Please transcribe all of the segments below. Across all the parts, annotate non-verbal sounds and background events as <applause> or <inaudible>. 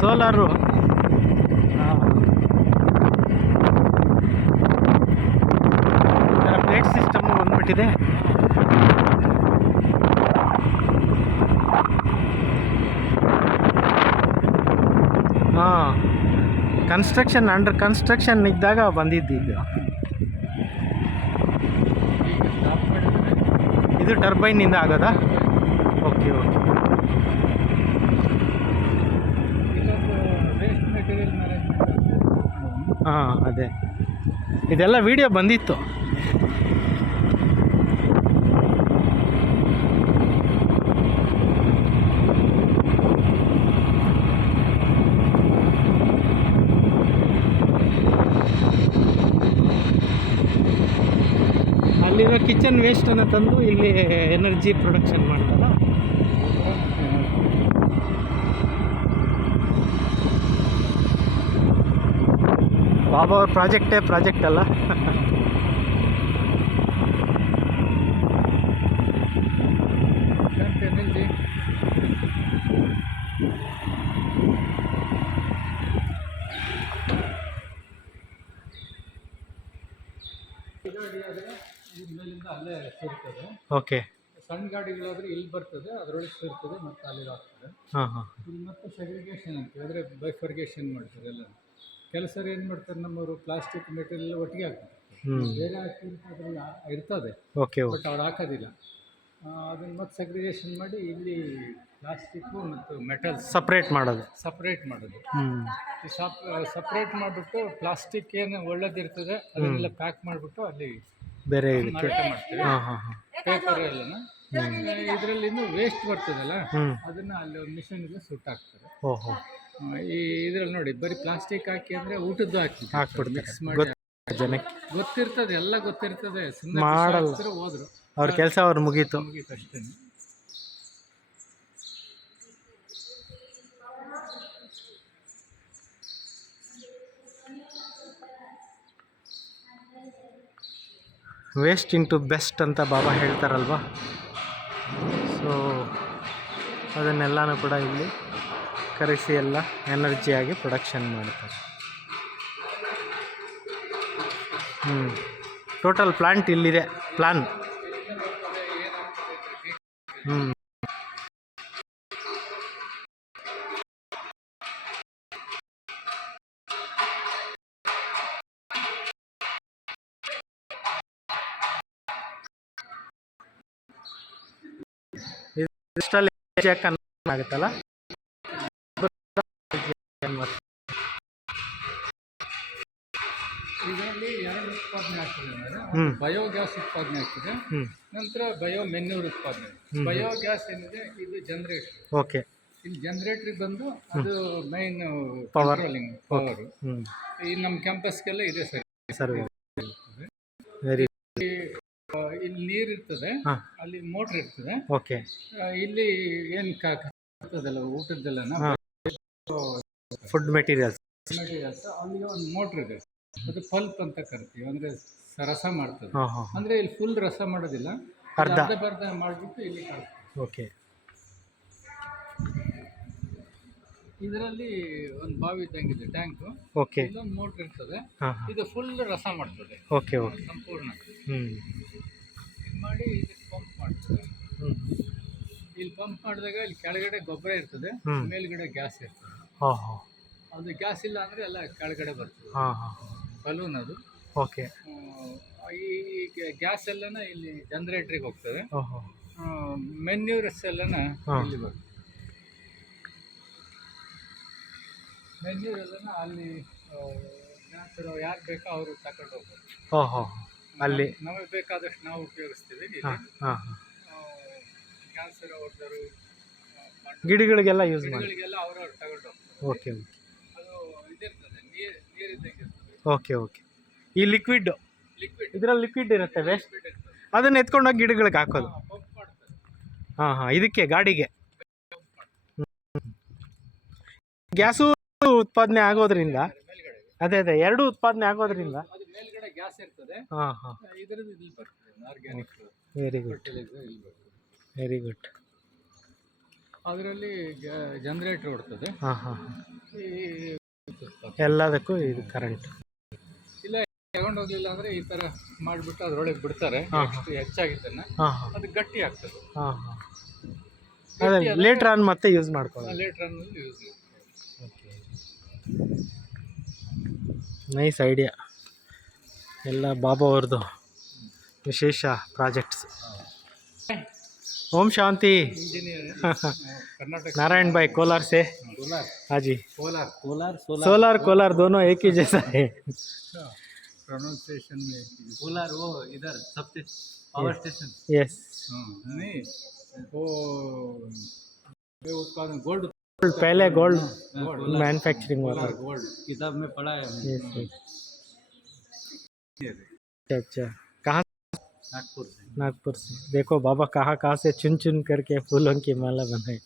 Solar. Plate system ಬಂದ್ಬಿಟ್ಟಿದೆ. ಹಾಂ construction under construction ಇದ್ದಾಗ ಬಂದಿದ್ದು ಇದು ಈಗ. ಸ್ಟಾಪ್ ಮಾಡಿದ್ರೆ ಇದು ಟರ್ಬೈನಿಂದ ಆಗೋದಾ? ಓಕೆ ಓಕೆ ಇಲ್ಲೊಂದು ವೇಸ್ಟ್ ಮೆಟೀರಿಯಲ್ ಮ್ಯಾನೇಜ್ಮೆಂಟ್ ಹಾಂ ಅದೇ. ಇದೆಲ್ಲ ವಿಡಿಯೋ ಬಂದಿತ್ತು. ಅಲ್ಲಿರೋ ಕಿಚನ್ ವೇಸ್ಟನ್ನು ತಂದು ಇಲ್ಲಿ ಎನರ್ಜಿ ಪ್ರೊಡಕ್ಷನ್ ಮಾಡ್ತಾರ. ಬಾಬಾ ಅವ್ರ ಪ್ರಾಜೆಕ್ಟೇ ಪ್ರಾಜೆಕ್ಟ್ ಅಲ್ಲ ಅಲ್ಲೇ. ಸೇರ್ತದೆ ಓಕೆ ಸಣ್ಣ ಗಾಡಿಗಳಾದ್ರೆ ಇಲ್ಲಿ ಬರ್ತದೆ ಅದರೊಳಗೆ ಸೇರ್ತದೆ ಮತ್ತೆ ಅಲ್ಲಿ ಹಾಕ್ತದೆ ಹಾಂ ಹಾಂ. ಇಲ್ಲಿ ಮತ್ತೆ ಸೆಗ್ರಿಗೇಷನ್ ಅಂತ ಹೇಳಿದ್ರೆ ಬೈಫರ್ಗೇಷನ್ ಮಾಡ್ತಾರೆ ಎಲ್ಲ ಕೆಲಸರು ಏನು ಮಾಡ್ತಾರೆ ನಮ್ಮವರು ಪ್ಲಾಸ್ಟಿಕ್ ಮೆಟೀರಿಯಲ್ ಒಟ್ಟಿಗೆ ಹಾಕ್ತಾರೆ. ಬೇರೆ ಅದೆಲ್ಲ ಇರ್ತದೆ. ಓಕೆ ಬಟ್ ಅವ್ರು ಹಾಕೋದಿಲ್ಲ. ಅದನ್ನು ಮತ್ತೆ ಸೆಗ್ರಿಗೇಷನ್ ಮಾಡಿ ಇಲ್ಲಿ ಪ್ಲಾಸ್ಟಿಕ್ಕು ಮತ್ತು ಮೆಟಲ್ ಸಪ್ರೇಟ್ ಮಾಡೋದು. ಸಪ್ರೇಟ್ ಮಾಡೋದು. ಹ್ಞೂ ಈ ಸಪ್ ಸಪ್ರೇಟ್ ಮಾಡಿಬಿಟ್ಟು ಪ್ಲಾಸ್ಟಿಕ್ ಏನು ಒಳ್ಳೇದಿರ್ತದೆ ಅದನ್ನೆಲ್ಲ ಪ್ಯಾಕ್ ಮಾಡಿಬಿಟ್ಟು ಅಲ್ಲಿ ಬೇರೆ ಮಾರಾಟ ಮಾಡ್ತೀವಿ. ಹಾಂ ಹಾಂ ಹಾಂ. ಪೇಪರ್ ಎಲ್ಲನ. ಇದರಲ್ಲಿ ಇನ್ನೂ ವೇಸ್ಟ್ ಬರ್ತದಲ್ಲ ಅದನ್ನ ಅಲ್ಲಿ ಒಂದು ಮಿಷನ್ಗೆ ಸುಟ್ಟಾಕ್ತಾರೆ. ಓಹೋ. ಈ ಇದ್ರಲ್ಲಿ ನೋಡಿ ಬರೀ ಪ್ಲಾಸ್ಟಿಕ್ ಹಾಕಿ ಅಂದರೆ ಊಟದ್ದು ಹಾಕಿ. ಹಾಕ್ಬಿಡ್ತಾರೆ. ಮಿಕ್ಸ್ ಮಾಡಿ ಜನಕ್ಕೆ. ಗೊತ್ತಿರ್ತದೆ ಎಲ್ಲ ಗೊತ್ತಿರ್ತದೆ. ಸುಮ್ಮನೆ ಮಾಡಲ್ಲ. ಹೋದ್ರು. ಅವ್ರ ಕೆಲಸ ಅವ್ರು ಮುಗೀತು. ಮುಗೀತು ಅಷ್ಟೇ. ವೇಸ್ಟ್ ಇಂಟು ಬೆಸ್ಟ್ ಅಂತ ಬಾಬಾ ಹೇಳ್ತಾರಲ್ವ? ಸೊ ಅದನ್ನೆಲ್ಲನೂ ಕೂಡ ಇಲ್ಲಿ ಕರೆಸಿ ಎಲ್ಲ ಎನರ್ಜಿಯಾಗಿ ಪ್ರೊಡಕ್ಷನ್ ಮಾಡ್ತಾರೆ. ಹ್ಞೂ ಟೋಟಲ್ ಪ್ಲಾಂಟ್ ಇಲ್ಲಿದೆ. ಪ್ಲಾನ್ ಹ್ಞೂ ಇಷ್ಟಲ್ಲಿ ಆಗುತ್ತಲ್ಲ ಇದರಲ್ಲಿ ಎರಡು ಉತ್ಪಾದನೆ ಆಗ್ತದೆ ಬಯೋಗ್ಯಾಸ್ ಉತ್ಪಾದನೆ ಆಗ್ತದೆ. ನಂತರ ಬಯೋ ಮೆನ್ಯೂರ್ ಉತ್ಪಾದನೆ. ಬಯೋಗ್ಯಾಸ್ ಏನಿದೆ ಇದು ಜನರೇಟರ್ ಓಕೆ. ಇಲ್ಲಿ ಜನರೇಟರ್ ಬಂದು ಅದು ಮೈನ್ ಪವರ್ ಪವರ್ ಈ ನಮ್ಮ ಕ್ಯಾಂಪಸ್ಗೆಲ್ಲ ಇದೆ ಸರ್. ಸರ್ ವೆರಿ ಇಲ್ಲಿ ನೀರು ಇರ್ತದೆ. ಅಲ್ಲಿ ಮೋಟರ್ ಇರ್ತದೆ. ಓಕೆ. ಇಲ್ಲಿ ಏನು ಕಾಗ್ತದಲ್ಲ ಊಟದ್ದೆಲ್ಲ. ಫುಡ್ ಮೆಟೀರಿಯಲ್ಸ್ ಮೆಟೀರಿಯಲ್ಸ್ ಅಲ್ಲಿಗೆ ಒಂದು ಮೋಟ್ರ್ ಇದೆ. ಅದು ಪಲ್ಪ್ ಅಂತ ಕರಿತೀವಿ. ಅಂದರೆ ರಸ ಮಾಡ್ತದೆ. ಹಾಂ ಹಾಂ ಅಂದರೆ ಇಲ್ಲಿ ಫುಲ್ ರಸ ಮಾಡೋದಿಲ್ಲ. ಅರ್ಧ. ಅರ್ಧ ಬರ್ಧ ಮಾಡಿಬಿಟ್ಟು ಇಲ್ಲಿ ಕಳಿಸ್ತೀವಿ ಓಕೆ ಇದರಲ್ಲಿ ಒಂದು ಬಾವಿ ಇದ್ದಂಗಿದೆ ಟ್ಯಾಂಕು ಓಕೆ ಇಲ್ಲೊಂದು ಮೋಟ್ರ್ ಇರ್ತದೆ. ಹಾಂ ಹಾಂ. ಇದು ಫುಲ್ ರಸ ಮಾಡ್ತದೆ. ಓಕೆ ಓಕೆ ಸಂಪೂರ್ಣ. ಹ್ಞೂ ಇದು ಮಾಡಿ ಇದಕ್ಕೆ ಪಂಪ್ ಮಾಡ್ತದೆ. ಹ್ಞೂ ಇಲ್ಲಿ ಪಂಪ್ ಮಾಡಿದಾಗ ಇಲ್ಲಿ ಕೆಳಗಡೆ ಗೊಬ್ಬರ ಇರ್ತದೆ. ಮೇಲ್ಗಡೆ ಗ್ಯಾಸ್ ಇರ್ತದೆ. ಹಾಂ ಹಾಂ. ಅದು ಗ್ಯಾಸ್ ಇಲ್ಲ ಅಂದರೆ ಎಲ್ಲ ಕೆಳಗಡೆ ಬರ್ತದೆ. ಹಾಂ ಹಾಂ ಬಲೂನ್ ಅದು. ಓಕೆ. ಈ ಗ್ಯಾಸ್ ಎಲ್ಲನ ಇಲ್ಲಿ ಜನರೇಟ್ರಿಗೆ ಹೋಗ್ತದೆ. ಓಹೋ ಮೆನ್ಯೂರ್ಸ್ ಎಲ್ಲನ ಹಾ. ಇಲ್ಲಿ ಬರ್ತದೆ. ಮೆನ್ಯೂರ್ ಎಲ್ಲನ ಅಲ್ಲಿ ಗ್ಯಾಸ್ ಯಾರು ಬೇಕೋ ಅವರು ತಗೊಂಡು ಹೋಗ್ಬೋದು ಓಹೋ ಅಲ್ಲಿ. ನಮಗೆ ಬೇಕಾದಷ್ಟು ನಾವು ಉಪಯೋಗಿಸ್ತೀವಿ ಇಲ್ಲಿ. ಹಾಂ ಹಾಂ ಹಾಂ. ಗ್ಯಾಸ್ ಅವ್ರದ್ದು ಗಿಡಗಳಿಗೆಲ್ಲ ಯೂಸ್ ಮಾಡಿ ಗಿಡಗಳಿಗೆಲ್ಲ ಅವ್ರವ್ರು ತಗೊಂಡು ಹೋಗ್ತಾರೆ. ಓಕೆ ಇದಿರ್ತದೆ ನೀರು ನೀರಿದ್ದಂಗೆ ಇರ್ತದೆ ಓಕೆ ಓಕೆ ಈ ಲಿಕ್ವಿಡ್ ಇದರಲ್ಲಿ ಲಿಕ್ವಿಡ್ ಇರುತ್ತೆ ವೇಸ್ಟ್ ಅದನ್ನ ಎತ್ಕೊಂಡು ಹೋಗಿ ಎತ್ಕೊಂಡೋಗಿ ಗಿಡಗಳಿಗೆ ಹಾಕೋದು. ಹಾ ಹಾ ಇದಕ್ಕೆ ಗಾಡಿಗೆ. ಗ್ಯಾಸು ಉತ್ಪಾದನೆ ಆಗೋದ್ರಿಂದ ಅದೇ ಅದೇ ಎರಡು ಉತ್ಪಾದನೆ ಆಗೋದ್ರಿಂದ. ಹಾಂ ಹಾಂ. ವೆರಿ ಗುಡ್ ವೆರಿ ಗುಡ್ ಅದರಲ್ಲಿ ಜನರೇಟರ್ ಓಡ್ತದೆ. ಹಾಂ ಹಾಂ. ಈ ಎಲ್ಲದಕ್ಕೂ ಇದು ಕರೆಂಟ್ ಇಲ್ಲ ತಗೊಂಡು ಹೋಗ್ಲಿಲ್ಲ ಅಂದ್ರೆ ಈ ತರ ಮಾಡಿಬಿಟ್ಟು ಅದ್ರೊಳಗೆ ಬಿಡ್ತಾರೆ. ಹಾ. ಎಷ್ಟು ಹಾಂ ಹಾಂ. ಅದು ಗಟ್ಟಿ ಆಗ್ತದೆ. ಹಾಂ ಹಾಂ. ಅದೇ ಲೇಟ್ರ್ ಆನ್ ಮತ್ತೆ ಯೂಸ್ ಮಾಡ್ಕೊಳ್ಳೋದು. Late run use nice idea ಎಲ್ಲ ಬಾಬಾ ಅವ್ರದ್ದು ವಿಶೇಷ ಪ್ರಾಜೆಕ್ಟ್ಸ್ ओम शांति। <laughs> नारायण भाई कोलार से। हाँ जी। कोलार। कोलार सोलार। कोलार दोनों एक ही जैसा है। प्रोनाउंसिएशन में कोलार वो इधर सबसे पावर स्टेशन यस नहीं वो उत्पादन गोल्ड पहले गोल्ड मैन्युफैक्चरिंग हुआ था गोल्ड किताब में पढ़ा है। अच्छा अच्छा। नागपुर से नागपुर से देखो बाबा कहाँ कहाँ से चुन चुन करके फूलों की माला बनाए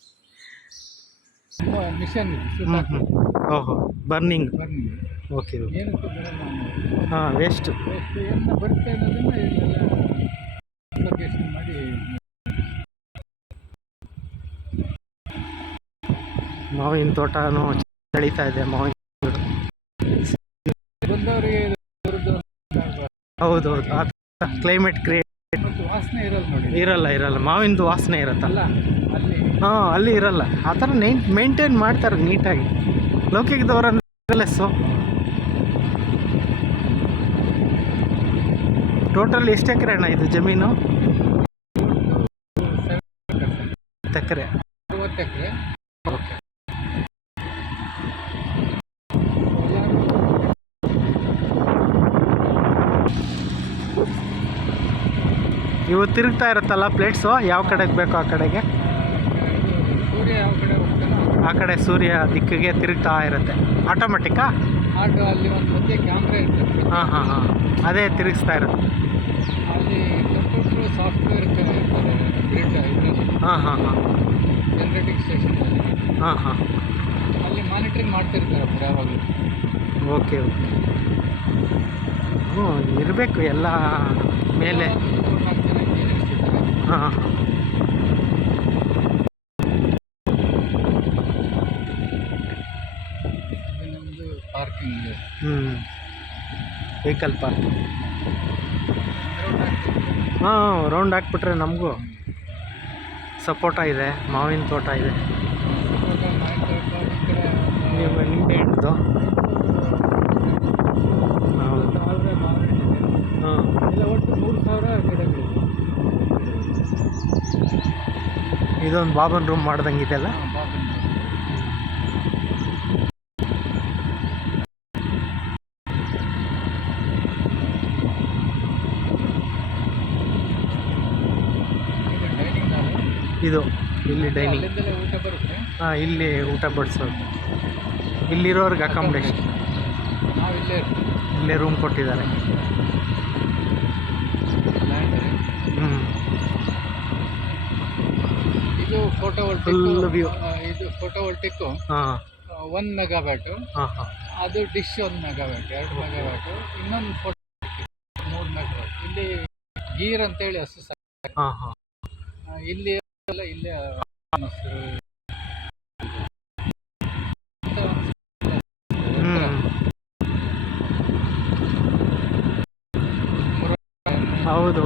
ಮಿಷನ್ ओहो बर्निंग ಬನ್ನಿ ओके ओके ಏನಕ್ಕೆ ಬರಲ್ಲ हाँ वेस्ट ಎಷ್ಟು ಏನು ಬರುತ್ತೆ ಅನ್ನೋದನ್ನ ಇಲ್ಲೆಲ್ಲ ಲೊಕೇಶನ್ ಮಾಡಿ ಮಾವಿನ ತೋಟನೂ ಬೆಳೀತಾ ಇದೆ ಮಾವಿನ ಬಂದವರಿಗೆ ಇದು ಅವ್ರದ್ದು ಹೌದೌದು ಆ ಕ್ಲೈಮೇಟ್ ಕ್ರಿಯೇಟ್ ವಾಸನೆ ಇರಲ್ಲ ಇರಲ್ಲ ಮಾವಿನದು ವಾಸನೆ ಇರತ್ತಲ್ಲ. ಹಾಂ ಅಲ್ಲಿ ಇರಲ್ಲ. ಆ ಥರ ನೈನ್ ಮೇಂಟೈನ್ ಮಾಡ್ತಾರೆ ನೀಟಾಗಿ. ಲೌಕಿಕದವ್ರು ಸೊ ಟೋಟಲ್ ಎಷ್ಟು ಎಕರೆ ಅಣ್ಣ ಇದು ಜಮೀನು? ಎಕರೆ. ಇವು ತಿರುಗ್ತಾ ಇರುತ್ತಲ್ಲ ಪ್ಲೇಟ್ಸು ಯಾವ ಕಡೆಗೆ ಬೇಕೋ ಆ ಕಡೆಗೆ? ಸೂರ್ಯ ಯಾವ ಕಡೆ ಆ ಕಡೆ ಸೂರ್ಯ ದಿಕ್ಕಿಗೆ ತಿರುಗ್ತಾ ಇರುತ್ತೆ. ಆಟೋಮೆಟಿಕ್ಕಾ ಆಟೋ ಅಲ್ಲಿ ಒಂದು ಮಧ್ಯೆ ಕ್ಯಾಮ್ರಾ ಇರುತ್ತೆ ಹಾಂ ಹಾಂ ಹಾಂ. ಅದೇ ತಿರುಗಿಸ್ತಾ ಇರುತ್ತೆ. ಅಲ್ಲಿ ಕಂಪ್ಯೂಟ್ರು ಸಾಫ್ಟ್ವೇರ್ ಹಾಂ ಹಾಂ ಹಾಂ. ಜನರೇಟಿಂಗ್ ಸ್ಟೇಷನ್ ಹಾಂ ಹಾಂ. ಅಲ್ಲಿ ಮಾನಿಟರಿಂಗ್ ಮಾಡ್ತಿರ್ತಾರೆ ಯಾವಾಗಲೂ ಓಕೆ ಓಕೆ. ಹ್ಞೂ ಇರಬೇಕು ಎಲ್ಲ ಮೇಲೆ ಮೂರ್ನಾಲ್ಕು ಜನ engineers ಇದ್ದಾರೆ. ಹಾಂ ಪಾರ್ಕಿಂಗ್ ಹ್ಞೂ ವೆಹಿಕಲ್ ಪಾರ್ಕ್ ಹಾಂ ರೌಂಡ್ ಹಾಕ್ಬಿಟ್ರೆ ನಮಗೂ. ಸಪೋಟ ಇದೆ ಮಾವಿನ ತೋಟ ಇದೆ. ನಿಮ್ಮ ನಿಂಬೆ ಹಣ್ಣು ಹೌದು ಹಾಂ. ಎಲ್ಲ ಒಟ್ಟು ಮೂರು ಸಾವಿರ ಗಿಡಗಳಿದೆ ಇದೊಂದು ಬಾಬನ್ ರೂಮ್ ಮಾಡ್ದಂಗೆ ಇದೆಲ್ಲ. ಇದು ಇಲ್ಲಿ ಡೈನಿಂಗ್ ಹಾಂ ಇಲ್ಲಿ ಊಟ ಬಡಿಸೋದು. ಇಲ್ಲಿರೋರಿಗೆ ಅಕಾಮಡೇಷನ್ ಇಲ್ಲೇ ರೂಮ್ ಕೊಟ್ಟಿದ್ದಾರೆ ಲ್ಯಾಂಡ್ ಹ್ಞೂ ಫೋಟೋ view. ಇದು ಫೋಟೋ ವೋಲ್ಟಿಕ್ಕು ಹಾಂ. ಒನ್ ಮೆಗಾವ್ಯಾಟು ಅದು ಡಿಶ್ ಒಂದು ಮೆಗಾವ್ಯಾಟ್ ಎರಡು ಮೆಗಾವ್ಯಾಟು ಇನ್ನೊಂದು ಫೋಟೋ ಮೂರು ಮೆಗಾವ್ಯಾಟ್ ಇಲ್ಲಿ ಗೀರ್ ಅಂತೇಳಿ ಹಸು ಸಾಕ್- ಇಲ್ಲಿ ಎಲ್ಲ ಇಲ್ಲೇ ಮೊಸರು ಹ್ಞೂ ಹೌದು.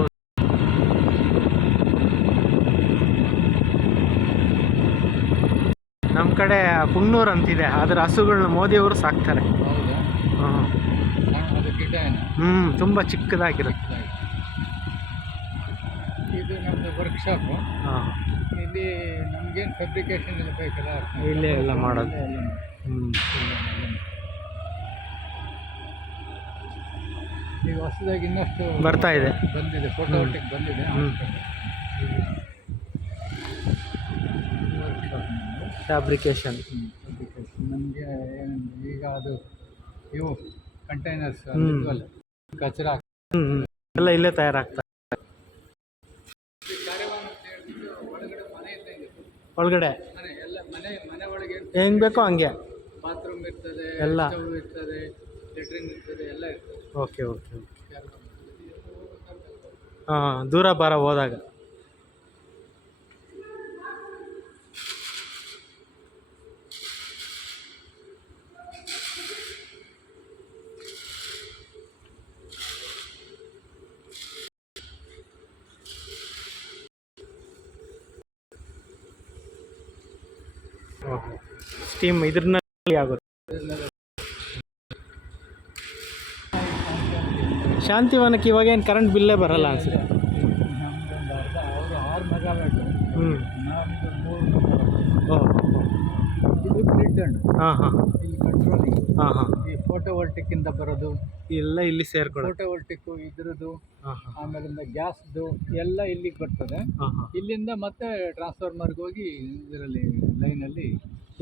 ನಮ್ಮ ಕಡೆ ಪುಂಗ್ನೂರು ಅಂತಿದೆ. ಅದ್ರ ಹಸುಗಳನ್ನ ಮೋದಿಯವರು ಸಾಕ್ತಾರೆ. ಹ್ಞೂ ತುಂಬ ಚಿಕ್ಕದಾಗಿರುತ್ತೆ. ಇದು ನಮ್ಮದು ವರ್ಕ್ಶಾಪು ಹಾಂ. ಇಲ್ಲಿ ನಮಗೇನು ಫೆಬ್ರಿಕೇಶನ್ ಎಲ್ಲ ಬೇಕಲ್ಲ? ಇಲ್ಲೇ ಎಲ್ಲ ಮಾಡೋದು. ಹ್ಞೂ ಈಗ ಹೊಸದಾಗಿ ಇನ್ನಷ್ಟು ಬರ್ತಾ ಇದೆ. ಬಂದಿದೆ ಫೋಟೋ ಬಂದಿದೆ. ಫ್ಯಾಬ್ರಿಕೇಶನ್ ನಮಗೆ ಈಗ ಅದು ಇವು ಕಂಟೈನರ್ಸ್ ಕಚರ ಎಲ್ಲ ಇಲ್ಲೇ ತಯಾರಾಗ್ತದೆ ಒಳಗಡೆ. ಹೆಂಗೆ ಬೇಕೋ ಹಂಗೆ. ಬಾತ್ರೂಮ್ ಇರ್ತದೆ ಎಲ್ಲ. ಇರ್ತದೆ ಲೆಟ್ರಿನ್ ಇರ್ತದೆ ಎಲ್ಲ ಇರ್ತದೆ. Okay okay okay. ಹಾಂ ದೂರ ಬಾರ ಹೋದಾಗ ಓಕೆ ಸ್ಟೀಮ್ ಇದ್ರಲ್ಲಿ ಆಗುತ್ತೆ. ಶಾಂತಿವನಕ್ಕೆ ಇವಾಗ ಏನು ಕರೆಂಟ್ ಬಿಲ್ಲೇ ಬರಲ್ಲ ಅನ್ಸುತ್ತೆ. ಹ್ಞೂ ಹಾಂ ಹಾಂ. ಹಾಂ ಹಾಂ. ಈ ಫೋಟೋ ಇಂದ ಬರೋದು. ಎಲ್ಲ ಇಲ್ಲಿ ಸೇರ್ಕೊಳ್ಳೋದು. ಫೋಟೋ ವೋಲ್ಟಿಕ್ಕು ಇದ್ರದ್ದು ಆಮೇಲಿಂದ ಗ್ಯಾಸ್ದು ಎಲ್ಲ ಇಲ್ಲಿಗೆ ಬರ್ತದೆ. ಹಾಂ ಹಾಂ. ಇಲ್ಲಿಂದ ಮತ್ತೆ ಟ್ರಾನ್ಸ್ಫಾರ್ಮರ್ಗೆ ಹೋಗಿ ಇದರಲ್ಲಿ ಲೈನಲ್ಲಿ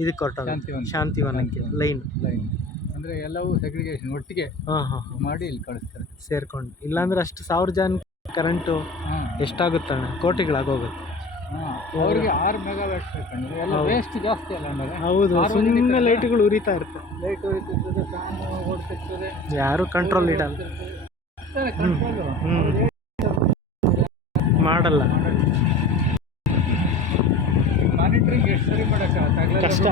ಇದಕ್ಕೆ ಹೊರಟ ಶಾಂತಿವನ. ಶಾಂತಿವನಕ್ಕೆ ಲೈನ್. ಲೈನ್. ಅಂದರೆ ಎಲ್ಲವೂ ಸೆಗ್ರಿಗೇಷನ್ ಒಟ್ಟಿಗೆ ಹಾಂ ಹಾಂ ಹಾಂ. ಮಾಡಿ ಇಲ್ಲಿ ಕಳಿಸ್ತಾರೆ. ಸೇರ್ಕೊಂಡು. ಇಲ್ಲಾಂದ್ರೆ ಅಷ್ಟು ಸಾವಿರ ಜನ ಕರೆಂಟು ಹಾಂ. ಎಷ್ಟಾಗುತ್ತಣ್ಣ ಕೋಟಿಗಳಾಗೋಗುತ್ತೆ ಹಾಂ ಅವ್ರಿಗೆ ಆರು ಮೆಗಾವ್ಯಾಟ್ ಬೇಕಂದ್ರೆ ಎಲ್ಲ ವೇಸ್ಟ್ ಜಾಸ್ತಿ ಅಲ್ಲ ಅಂದರೆ ಹೌದು ಸುಮ್ಮನೆ ಲೈಟ್ಗಳು ಉರಿತಾ ಇರ್ತವೆ ಲೈಟ್ ಹೊಡಿತಿರ್ತದೆ ಫ್ಯಾನ್ ಓಡ್ತಿರ್ತದೆ. ಯಾರು ಕಂಟ್ರೋಲ್ ಇಡಲ್ಲ. ಕಂಟ್ರೋಲ್ ಹ್ಞೂ ಮಾಡಲ್ಲ ಮಾನಿಟ್ರಿಂಗ್ ಎಷ್ಟು ಸರಿ ಮಾಡೋಕ್ಕಾಗಲ್ಲ ಕಷ್ಟ.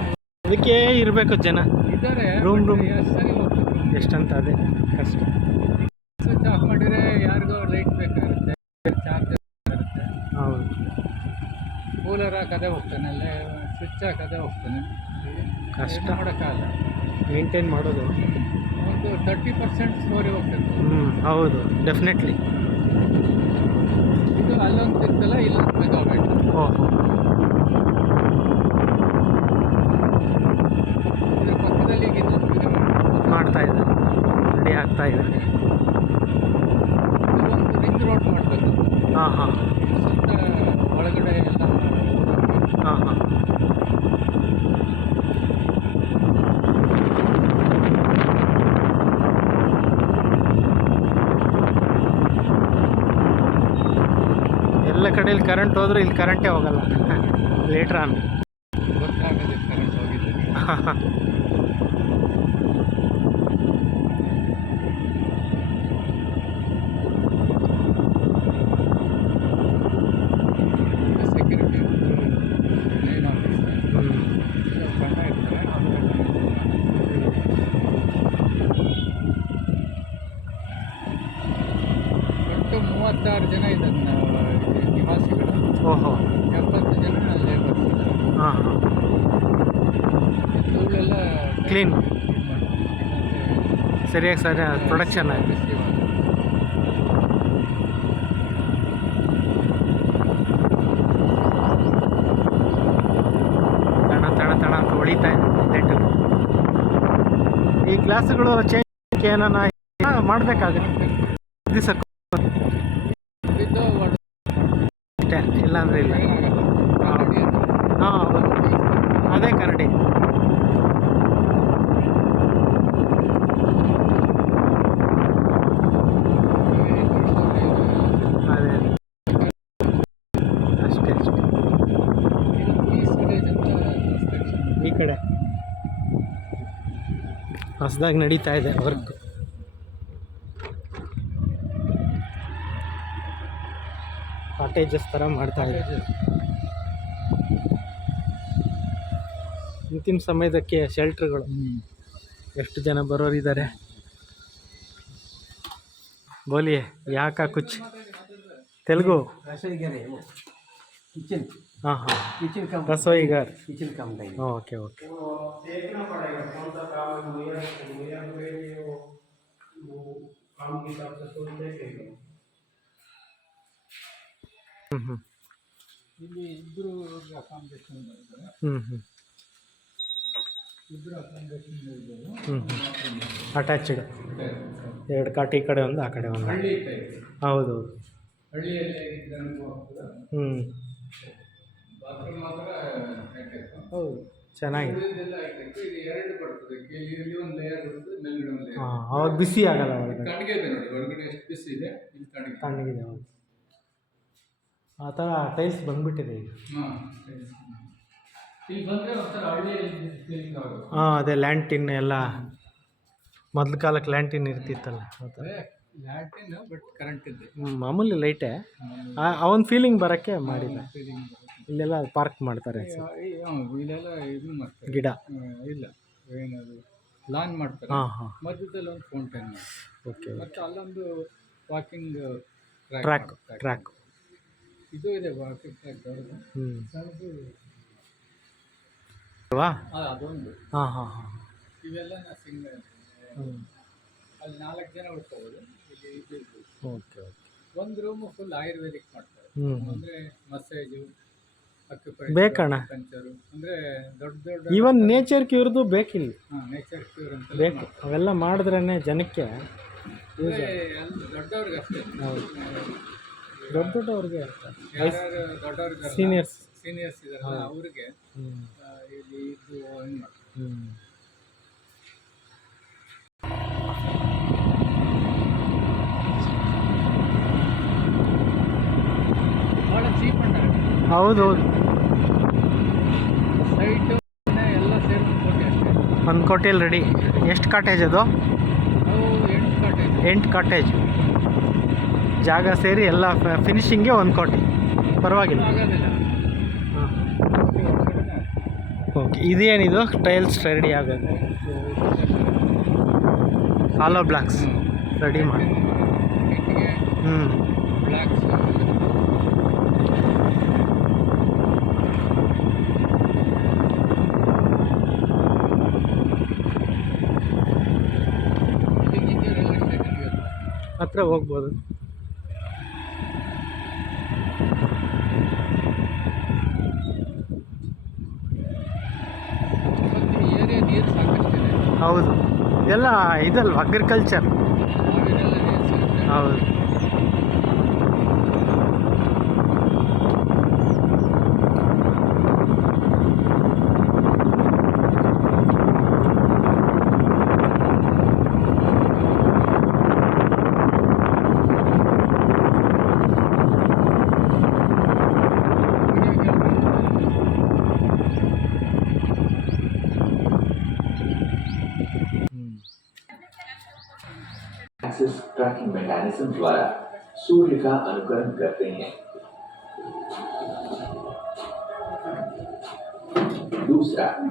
ಅದಕ್ಕೆ ಇರಬೇಕು ಜನ. ರೂಮ್ ರೂಮ್ ಎಷ್ಟಂತ ಅದೇ ಕಷ್ಟ. ಸ್ವಿಚ್ ಆಫ್ ಮಾಡಿದರೆ ಯಾರಿಗೋ ಲೈಟ್ ಬೇಕಾಗುತ್ತೆ. ಚಾರ್ಜರ್ ಇರುತ್ತೆ ಹೌದು. ಕೂಲರ್ ಹಾಕದೆ ಹೋಗ್ತಾನೆ ಅಲ್ಲೇ ಸ್ವಿಚ್ ಹಾಕದೆ ಹೋಗ್ತಾನೆ. ಕಷ್ಟ. ಮಾಡೋಕ್ಕಾಗಲ್ಲ ಮೇಂಟೈನ್ ಮಾಡೋದು. ಒಂದು ತರ್ಟಿ ಪರ್ಸೆಂಟ್ ಸ್ಟೋರಿ ಹೋಗ್ತದೆ. ಹ್ಞೂ ಹೌದು ಡೆಫಿನೆಟ್ಲಿ ಇದು ಅಲ್ಲೊಂದು ತಿರ್ತಲ್ಲ ಇಲ್ಲೊಂದು ಮೆಗಾವ್ಯಾಟ್ ಓಹೋ ಇದ್ರ ಪಕ್ಕದಲ್ಲಿ ಈಗ ಇನ್ನೊಂದು ಮೆಗಾವ್ಯಾಟ್ ಮಾಡ್ತಾ ಇದ್ದಾರೆ ರೆಡಿ ಆಗ್ತಾ ಇದೆ. ಒಂದು ರೋಡ್ ಮಾಡಬೇಕು. ಹಾಂ ಹಾಂ. ಒಳಗಡೆ ಎಲ್ಲ ಹಾಂ ಹಾಂ. ಎಲ್ಲ ಕಡೆಯಲ್ಲಿ ಕರೆಂಟ್ ಹೋದ್ರೆ ಇಲ್ಲಿ ಕರೆಂಟೇ ಹೋಗಲ್ಲ. <laughs> ಲೇಟ್ರ್ ಆನ್ ಗೊತ್ತಾಗದೆ <laughs> ಒಟ್ಟು ಮೂವತ್ತಾರು ಜನ ಇದ್ದಾರೆ ನಾವು ಇಲ್ಲಿ ನಿವಾಸಿಗಳು. ಓಹೋ. ಎಪ್ಪತ್ತು ಜನ ಲೇಬರ್ಸ್ ಇದ್ದಾರೆ ಹಾಂ ಹಾಂ. ಧೂಳೆಲ್ಲ ಕ್ಲೀನ್ ಸರಿಯಾಗಿ ಸರಿ ಪ್ರೊಡಕ್ಷನ್ ಆಗಿದೆ. ತಣ ತಣ ತಣ ಅಂತ ಹೊಳಿತಾ ಇದೆ ಈ ಈ ಗ್ಲಾಸ್ಗಳು ಚೇಂಜ್ ಏನಾನ ಮಾಡಬೇಕಾಗುತ್ತೆ. ದಿವಸಕ್ಕೂ ಇಲ್ಲಾಂದ್ರೆ ಇಲ್ಲ. ಹಾಂ ಅದೇ ಕರಡಿ. ಅದೇ ಅಷ್ಟೇ ಅಷ್ಟೇ. ಈ ಕಡೆ. ಹೊಸದಾಗಿ ನಡೀತಾ ಇದೆ ವರ್ಕ್ ಕಾಟೇಜಸ್ ಥರ ಮಾಡ್ತಾ ಇದೆ ಅಂತಿಮ ಸಮಯದಕ್ಕೆ ಶೆಲ್ಟ್ರ್ಗಳು ಗಳು. ಎಷ್ಟು ಜನ ಬರೋರಿದ್ದಾರೆ ಬೋಲಿ ಯಾಕ ಕುಚ್? ತೆಲುಗು. ಕಿಚನ್. ಹಾಂ ಹಾಂ. Kitchen cum ರಸೋಯಿಗಾರ್ kitchen cum time okay okay. ಹ್ಞೂ ಇಲ್ಲಿ ಇಬ್ಬರು ಅಕಾಮಿಡೇಷನ್ ಹ್ಞೂ ಹ್ಞೂ ಇಬ್ಬರು ಅಕಾಮಿಡೇಷನ್ ಹ್ಞೂ ಹ್ಞೂ ಅಟ್ಯಾಚ್ಡ್ ಎರಡು ಕಾಟ್ ಈ ಕಡೆ ಒಂದು ಆ ಕಡೆ ಒಂದು. ಹಳ್ಳಿ ಟೈಪ್ ಹೌದು. ಹಳ್ಳಿಯಲ್ಲಿ ಹೇಗಿದ್ದ ಅನುಭವ ಆಗ್ತದೆ? ಹ್ಞೂ ಬಾತ್ರೂಮ್ ಮಾತ್ರ ಹೈಟೆಕ್ ಹೌದು. ಚೆನ್ನಾಗಿದೆ. ಉಳಿದೆಲ್ಲ ಹೈಟೆಕ್ ಇದು ಎರಡು ಬರ್ತದೆ. ಇಲ್ಲಿ ಇಲ್ಲಿ ಒಂದು ಲೇಯರ್ ಬರ್ತದೆ ಮೇಲ್ಗಡೆ ಒಂದು ಲೇಯರ್ ಹಾಂ ಅವಾಗ ಬಿಸಿ ಆಗಲ್ಲ ಒಳಗಡೆ. ತಣ್ಣಗೆ ಇದೆ ನೋಡಿ ಒಳಗಡೆ ಎಷ್ಟು ಬಿಸಿ ಇದೆ ಇಲ್ಲಿ ತಣ್ಣಗೆ ತಣ್ಣಗಿದೆ ಹೌದು. ಆ ಥರ ಟೈಲ್ಸ್ ಬಂದ್ಬಿಟ್ಟಿದೆ ಈಗ. ಹಾಂ ಅದೇ ಲ್ಯಾಂಟಿನ್ ಎಲ್ಲ. ಮೊದಲ ಕಾಲಕ್ಕೆ ಲ್ಯಾಂಟಿನ್ ಇರ್ತಿತ್ತಲ್ಲ ಆ ಥರ ಮಾಮೂಲಿ ಲೈಟೇ ಅವನ ಫೀಲಿಂಗ್ ಬರೋಕ್ಕೆ ಮಾಡಿಲ್ಲ ಇಲ್ಲೆಲ್ಲ ಪಾರ್ಕ್ ಮಾಡ್ತಾರೆ ಗಿಡ. ಇಲ್ಲ ಏನದು ಲಾನ್ ಮಾಡ್ತಾರೆ. ಹಾಂ ಹಾಂ. ಮಧ್ಯದಲ್ಲಿ ಒಂದು ಫೌಂಟೈನ್ ಓಕೆ ಮತ್ತು ಅಲ್ಲೊಂದು ವಾಕಿಂಗ್ ಟ್ರ್ಯಾಕ್ ಟ್ರ್ಯಾಕ್ ಇದು ಇದೆ ಅದೊಂದು. ಹಾಂ ಹಾಂ ಹಾಂ ಇವೆಲ್ಲ ನಾ ಸಿಂಗಲ್ ಅಲ್ಲಿ ನಾಲ್ಕು ಜನ ಉಳ್ಕೋಬೋದು. ಇಲ್ಲಿ. Okay okay. ಒಂದು ರೂಮು ಫುಲ್ ಆಯುರ್ವೇದಿಕ್ ಮಾಡ್ತಾರೆ. ಅಂದರೆ ಮಸಾಜು ಬೇಕಣ್ಣ. ಅಂದ್ರೆ ದೊಡ್ಡ ದೊಡ್ಡ ಈವನ್ ನೇಚರ್ ಕ್ಯೂರ್ದು ಬೇಕಿಲ್ಲ. ಹಾಂ ನೇಚರ್ ಕ್ಯೂರ್ ಅಂತ ಬೇಕು. ಅವೆಲ್ಲ ಮಾಡಿದ್ರೇ ಜನಕ್ಕೆ ದೊಡ್ಡವ್ರಿಗೆ ಅಷ್ಟೇ ಹೌದು. ದೊಡ್ಡ ದೊಡ್ಡವ್ರಿಗೆ ದೊಡ್ಡವ್ರಿಗೆ ಸೀನಿಯರ್ಸ್ ಸೀನಿಯರ್ಸ್ ಇದಾರಲ್ಲ ಅವ್ರಿಗೆ ಇಲ್ಲಿ ಇದು ಹೆಂಗೆ ಹ್ಞೂ ಭಾಳ ಚೀಪ್ ಅಂತಾರೆ. ಹೌದು ಹೌದು ಸೈಟು ಎಲ್ಲ ಸೇರಿ ಕೋಟಿ ಅಷ್ಟೇ. ಒಂದು ಕೋಟಿಯಲ್ಲಿ ರೆಡಿ ಎಷ್ಟು ಕಾಟೇಜ್ ಅದು? ಎಂಟು ಕಾಟೇಜ್ ಎಂಟು ಕಾಟೇಜ್ ಜಾಗ ಸೇರಿ ಎಲ್ಲ ಫಿನಿಶಿಂಗ್ಗೆ ಒಂದು ಕೋಟಿ. ಪರವಾಗಿಲ್ಲ. ಓಕೆ ಇದೇನಿದು? ಟೈಲ್ಸ್ ರೆಡಿ ಆಗೋದು. ಹಾಲೋ ಬ್ಲಾಕ್ಸ್ ರೆಡಿ ಮಾಡಿ. ಹ್ಞೂ ಹತ್ರ ಹೋಗ್ಬೋದು ಏರಿಯಾ ನೀರು ಸಾಕಷ್ಟಿದೆ ಹೌದು ಎಲ್ಲ ಇದಲ್ವ ಅಗ್ರಿಕಲ್ಚರ್ ಹೌದು. मैकेनिज्म द्वारा सूर्य का अनुकरण करते हैं। दूसरा,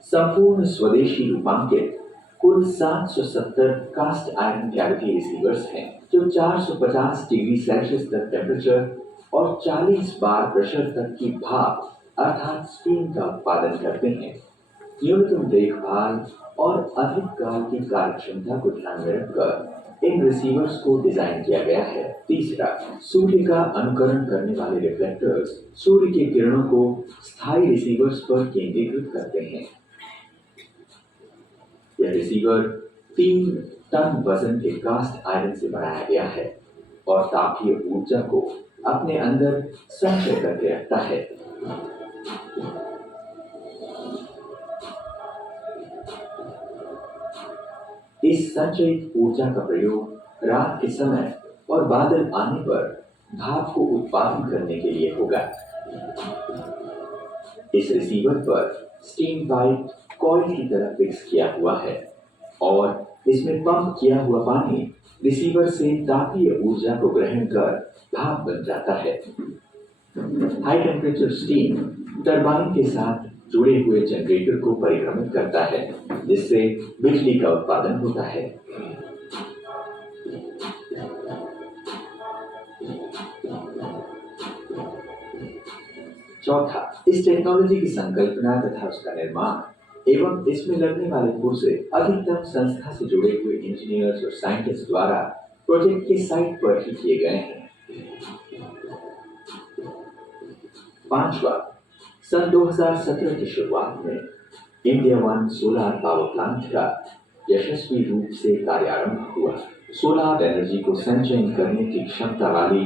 संपूर्ण स्वदेशी रूपांकित कुल 770 कास्ट आयरन कैविटी रिसीवर्स हैं, जो 450 डिग्री सेल्सियस तक टेम्परेचर और 40 बार प्रेशर तक की भाप, अर्थात स्टीम का उत्पादन करते हैं। न्यूनतम देखभाल और अधिक काल की कार्यक्षमता को ध्यान में रखकर इन रिसीवर्स को डिज़ाइन किया गया है। तीसरा, सूर्य का अनुकरण करने वाले रिफ्लेक्टर्स सूर्य की किरणों को स्थायी रिसीवर्स पर केंद्रीकृत करते हैं। यह रिसीवर तीन टन वज़न के कास्ट आयरन से बनाया गया है और तापीय ऊर्जा को अपने अंदर संचय करके रखता है। इस संचयित ऊर्जा का प्रयोग रात के समय और बादल आने पर भाप को उत्पादन करने के लिए होगा। इस रिसीवर पर स्टीम पाइप कॉइल की तरह फिक्स किया हुआ है और इसमें पंप किया हुआ पानी रिसीवर से तापीय ऊर्जा को ग्रहण कर भाप बन जाता है। हाई टेम्परेचर स्टीम टरबाइन के साथ जुड़े हुए जनरेटर को परिभ्रमित करता है, जिससे बिजली का उत्पादन होता है। चौथा, इस टेक्नोलॉजी की संकल्पना तथा उसका निर्माण, एवं इसमें लगने वाले पुर्जे अधिकतम संस्था से जुड़े हुए इंजीनियर्स और साइंटिस्ट द्वारा प्रोजेक्ट के साइट पर ही किए गए हैं। पांचवा सन 2017 की शुरुआत में India one solar power plant का यशस्वी रूप से कार्यारंभ हुआ। सोलर एनर्जी को संचयन करने की क्षमता वाली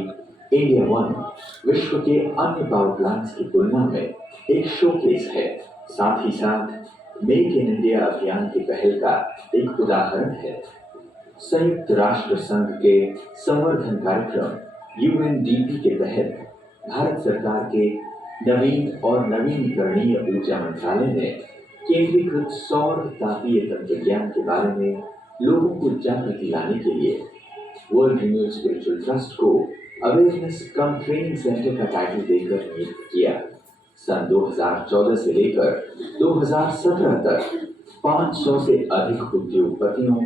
इंडिया वन विश्व के अन्य पावर प्लांट्स की तुलना में एक शोकेस है। साथ ही साथ मेक इन इंडिया अभियान की पहल का एक उदाहरण है। संयुक्त राष्ट्र संघ के संवर्धन कार्यक्रम यूएनडीपी के तहत भारत सरकार के नवीन और नवीनीकरणीय ऊर्जा मंत्रालय ने केंद्रीकृत सौर तापीय तंत्रज्ञान के बारे में लोगों को जागृति लाने के लिए वर्ल्ड रिन्यूअल स्पिरिचुअल ट्रस्ट को अवेयरनेस कम ट्रेनिंग सेंटर का टाइटल देकर नियुक्त किया। सन 2014 से लेकर 2017 तक 500 से अधिक उद्योगपतियों,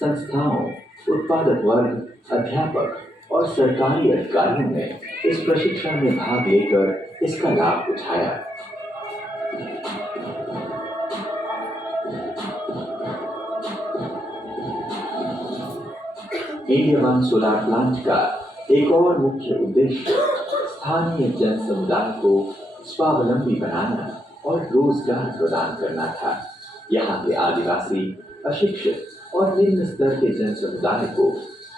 संस्थाओं, उत्पादक वर्ग, अध्यापक और सरकारी अधिकारियों ने इस प्रशिक्षण में भाग लेकर इसका लाभ उठाया। इंडिया वन सोलर प्लांट का एक और मुख्य उद्देश्य स्थानीय जन समुदाय को स्वावलंबी बनाना और रोज़गार प्रदान करना था। यहाँ के आदिवासी, अशिक्षित और निम्न स्तर के जन समुदाय को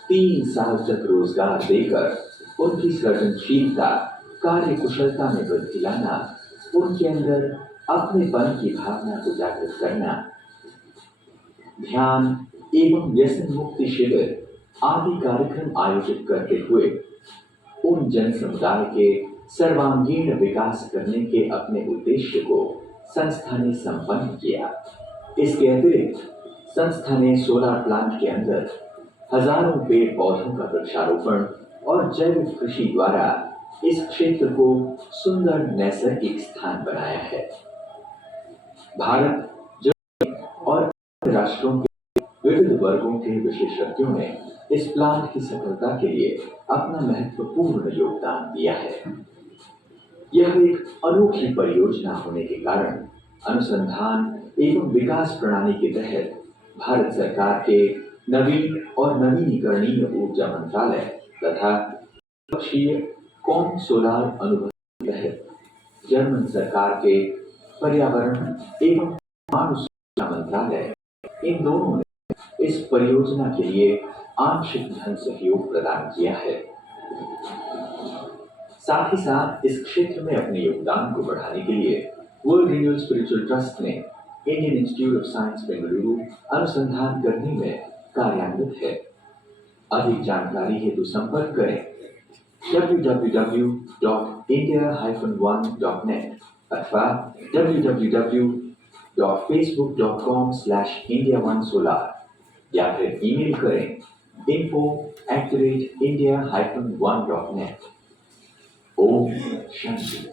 तीन साल तक रोज़गार देकर उनकी सृजनशीलता कार्य कुशलता में वृद्धि लाना उनके अंदर अपनेपन की भावना को जागृत करना। ध्यान एवं व्यसन मुक्ति शिविर आदि कार्यक्रम आयोजित करते हुए उन जन समुदाय के सर्वांगीण विकास करने के अपने उद्देश्य को संस्था ने संपन्न किया। इसके अतिरिक्त संस्था ने सोलर प्लांट के अंदर हज़ारों पेड़ पौधों का वृक्षारोपण और जैविक कृषि द्वारा इस क्षेत्र को सुंदर नैसर्गिक स्थान बनाया है। भारत और राष्ट्रों के विविध वर्गों के विशेषज्ञों ने इस प्लांट की सफलता के लिए अपना महत्वपूर्ण योगदान दिया है। यह एक अनोखी परियोजना होने के कारण अनुसंधान एवं विकास प्रणाली के तहत भारत सरकार के नवीन और नवीनीकरणीय ऊर्जा मंत्रालय तथा कौन सोलार अनुबंध तहत जर्मन सरकार के पर्यावरण एवं सूचना मंत्रालय। इन दोनों ने इस परियोजना के लिए आंशिक धन सहयोग प्रदान किया है। साथ ही साथ इस क्षेत्र में अपने योगदान को बढ़ाने के लिए वर्ल्ड रिन्यूअल स्पिरिचुअल ट्रस्ट ने Indian Institute of Science Bengaluru अनुसंधान करने में कार्यान्वित है। अधिक जानकारी हेतु संपर्क करें www.india-1.net अथवा www.facebook.com slash या फिर ईमेल करें info at ओम शांति